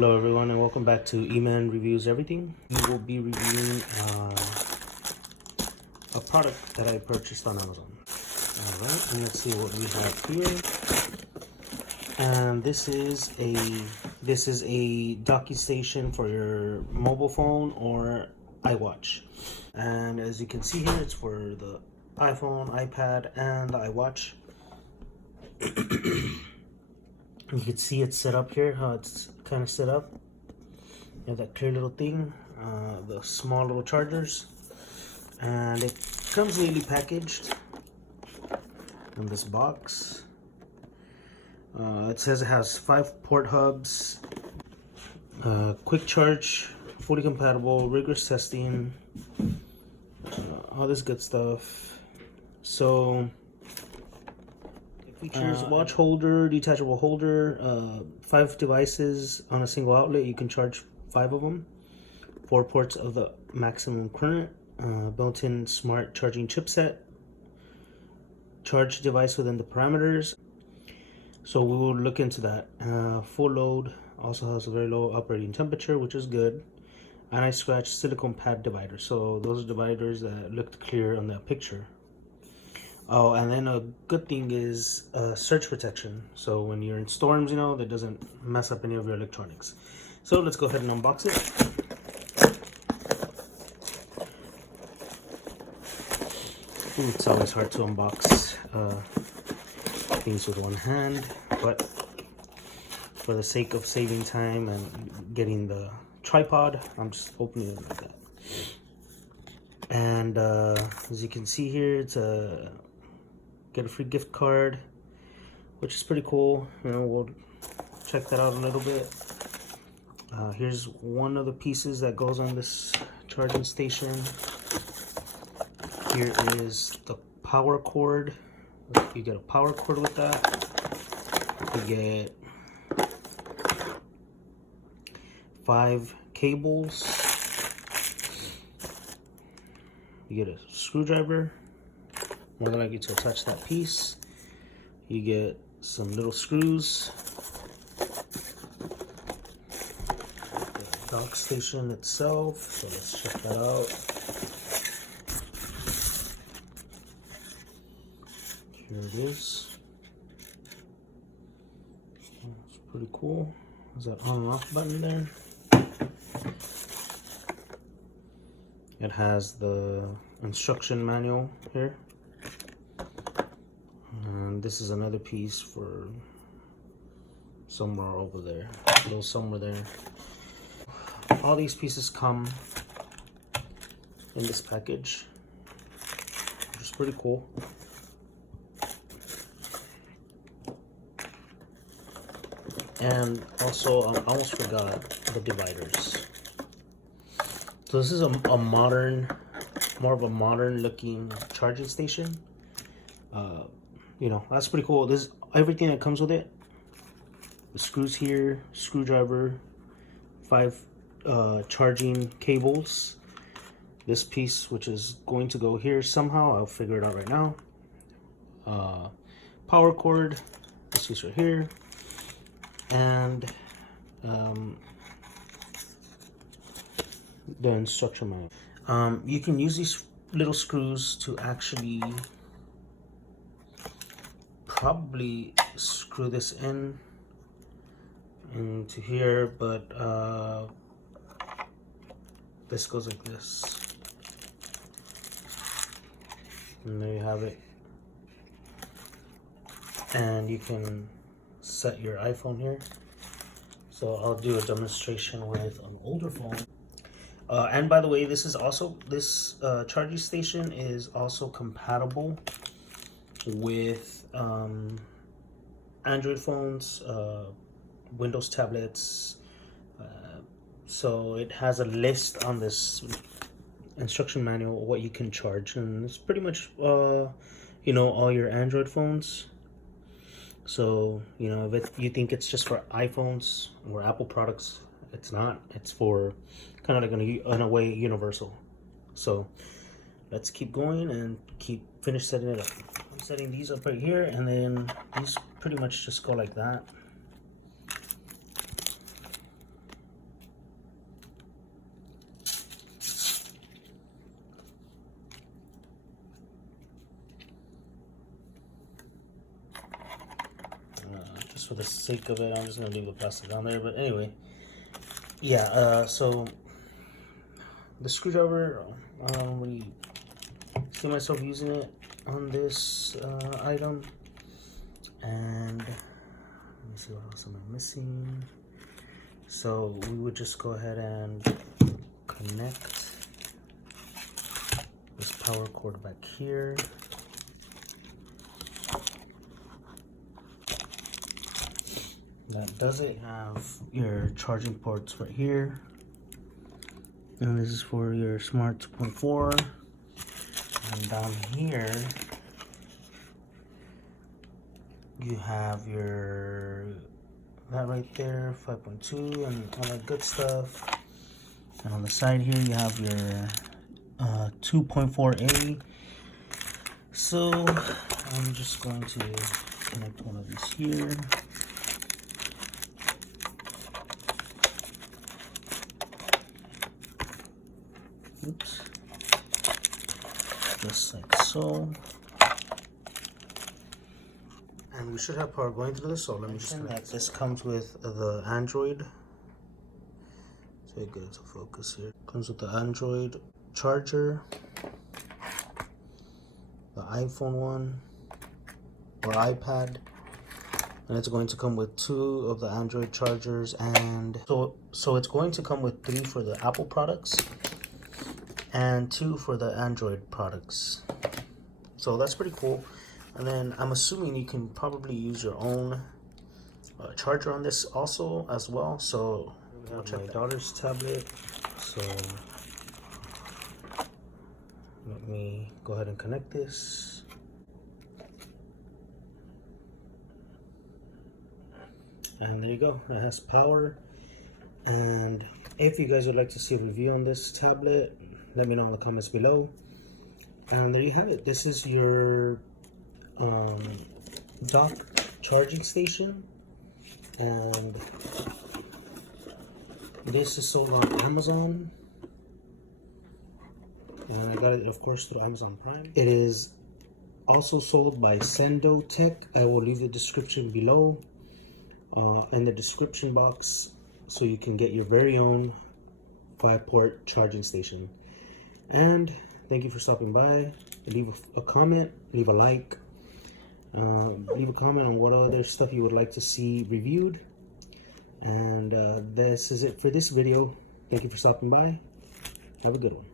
Hello everyone and welcome back to E-Man Reviews Everything. We will be reviewing a product that I purchased on Amazon. Alright, and let's see what we have here. And this is a docking station for your mobile phone or iWatch. And as you can see here, it's for the iPhone, iPad, and the iWatch. You can see it's set up here, how it's kind of set up. You have that clear little thing, the small little chargers, and it comes neatly packaged in this box. It says it has 5 port hubs, quick charge, fully compatible, rigorous testing, all this good stuff. So features watch holder, detachable holder, 5 devices on a single outlet. You can charge 5 of them, 4 ports of the maximum current, built-in smart charging chipset, charge device within the parameters. So we will look into that. Full load, also has a very low operating temperature, which is good. And I scratched silicone pad dividers. So those are dividers that looked clear on that picture. Oh, and then a good thing is surge protection. So when you're in storms, you know, that doesn't mess up any of your electronics. So let's go ahead and unbox it. It's always hard to unbox things with one hand, but for the sake of saving time and getting the tripod, I'm just opening it like that. And as you can see here, it's a get a free gift card, which is pretty cool. You know, we'll check that out a little bit. Here's one of the pieces that goes on this charging station. Here is the power cord. You get a power cord with that. You get 5 cables. You get a screwdriver, more than likely to attach that piece. You get some little screws. The dock station itself, so let's check that out. Here it is. It's pretty cool. There's that on and off button there. It has the instruction manual here. And this is another piece for somewhere over there. A little somewhere there. All these pieces come in this package, which is pretty cool. And also, I almost forgot the dividers. So this is a modern, more of a modern looking charging station. You know, that's pretty cool. This is everything that comes with it. The screws here, screwdriver, 5 charging cables. This piece, which is going to go here somehow, I'll figure it out right now. Power cord, this piece right here, and the instruction manual. You can use these little screws to actually probably screw this into here, but this goes like this, and there you have it. And you can set your iPhone here. So I'll do a demonstration with an older phone. And by the way, this is also, this charging station is also compatible with Android phones, Windows tablets. So it has a list on this instruction manual of what you can charge, and it's pretty much you know, all your Android phones. So, you know, if you think it's just for iPhones or Apple products, it's not. It's for kind of like in a way universal. So let's keep going and finish setting it up. I'm setting these up right here, and then these pretty much just go like that. just for the sake of it, I'm just gonna leave the plastic on there. But anyway, yeah. So the screwdriver, I don't really see myself using it on this item. And let me see, what else am I missing? So we would just go ahead and connect this power cord back here. That does it. You have your charging ports right here, and this is for your Smart 2.4. And down here you have your that right there, 5.2, and all that good stuff. And on the side here you have your 2.4A. So I'm just going to connect one of these here. Oops. Just like so. And we should have power going through this, so let me just connect. This comes with the Android. So it gets a focus here. Comes with the Android charger, the iPhone one, or iPad. And it's going to come with 2 of the Android chargers, and so it's going to come with 3 for the Apple products and 2 for the Android products. So that's pretty cool. And then I'm assuming you can probably use your own charger on this also as well. So I'll check my daughter's tablet. So let me go ahead and connect this. And there you go. It has power. And if you guys would like to see a review on this tablet, let me know in the comments below. And there you have it. This is your dock charging station, and this is sold on Amazon, and I got it of course through Amazon Prime. It is also sold by Sendowtek. I will leave the description below in the description box, so you can get your very own 5-port charging station. And thank you for stopping by. Leave a comment, leave a like, leave a comment on what other stuff you would like to see reviewed. And this is it for this video. Thank you for stopping by. Have a good one.